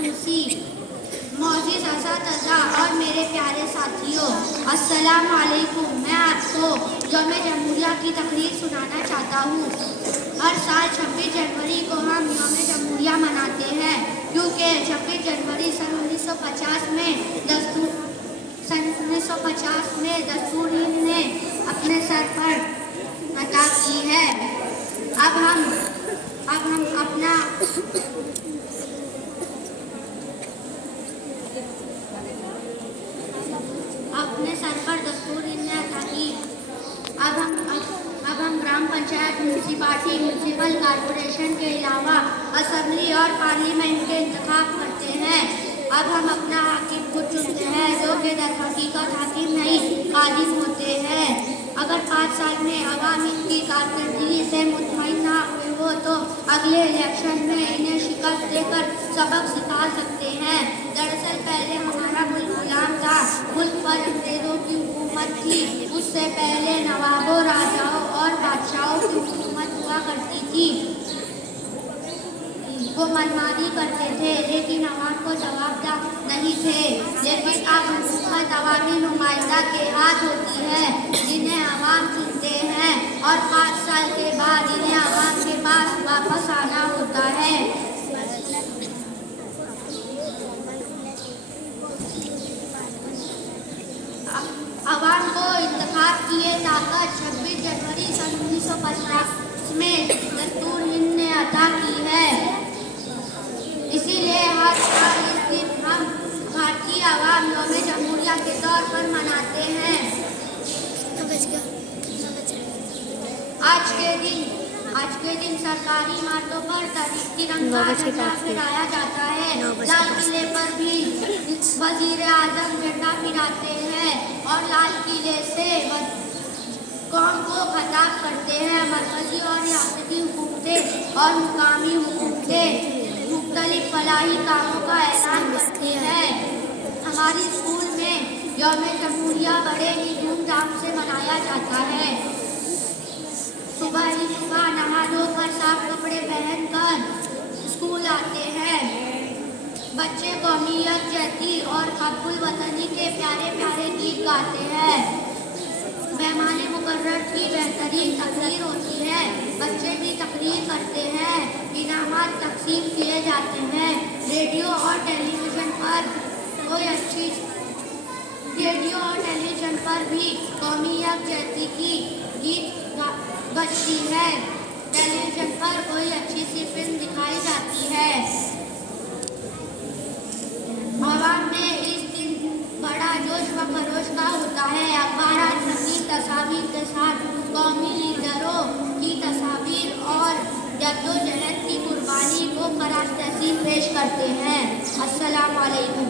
खसूसी, मौजूद असातिज़ा और मेरे प्यारे साथियों, अस्सलाम वालेकुम। मैं आपको यौम जमहूरिया की तकरीर सुनाना चाहता हूँ। हर साल 26 जनवरी को हम यौम जमहूरिया मनाते हैं, क्योंकि 26 जनवरी सन 1950 में दस्तूर हिंद ने अपने सर पर अता की है। अब हम अपना अपने सर पर दस्तूर हिंद ने अता की। अब हम ग्राम पंचायत, म्यूनसिपालिटी, म्यूनसिपल कॉरपोरेशन के अलावा असेंबली और पार्लियामेंट के इंतखाब करते हैं। अब हम अपना हाकिम खुद चुनते हैं, जो कि दरहकीकत हाकिम नहीं कादिम होते हैं। अगर 5 साल में अवाम इनकी कारकर्दगी से मुतमईन ना हुए हो तो अगले इलेक्शन में इन्हें शिकस्त देकर सबक सिखा सकते हैं। दरअसल पहले हमारा मुल्क गुलाम था, मुल्क पर अंग्रेजों की हुकूमत थी। उससे पहले नवाबों, राजाओं और बादशाहों की हुकूमत हुआ करती थी। वो मनमानी करते थे, लेकिन अवाम को जवाबदार नहीं थे। लेकिन अब हुकूमत अवामी नुमाइंदा के हाथ होती है, जिन्हें अवाम चुनते हैं, और 5 साल के बाद इन्हें अवाम के पास वापस आना होता है। अवाम को इंतखाब किए ताकत 26 जनवरी सन 1950 में दस्तूर हिंद ने अता की है। इसीलिए हर साल इस दिन हम भारतीय अवाम यौम जमहूरिया के तौर पर मनाते हैं। आज के दिन सरकारी इमारतों पर तिरंगा झंडा फहराया जाता है। लाल किले पर भी वजीर आजम झंडा फहराते हैं और लाल किले से कौम को खिताब करते हैं। मरकजी और रियासती हुकूमतें और मुकामी हुकूमतें मुख्तलिफ फलाही कामों का ऐलान करती है। हमारी स्कूल में यौम जमहूरिया बड़े ही धूमधाम से मनाया जाता है। सुबह नहा धोकर साफ कपड़े पहनकर स्कूल आते हैं। बच्चे कौमियत, जहती और हब्बुल वतनी के प्यारे प्यारे गीत गाते हैं। मेहमान मुकर्रर की बेहतरीन तकरीर होती है। बच्चे भी तकरीर करते हैं, इनामात तकसीम किए जाते हैं। रेडियो और टेलीविज़न पर भी कौमियत, जहती की गीत बजती है। टेलीविज़न पर कोई अच्छी सी फिल्म दिखाई जाती है। अवाम में इस दिन बड़ा जोश व खरोश का होता है। अखबारात रंगीन तस्वीर के साथ कौमी लीडरों की तस्वीर और जद्दोजहद की कुर्बानी को खराज तहसीन पेश करते हैं। अस्सलाम वालेकुम।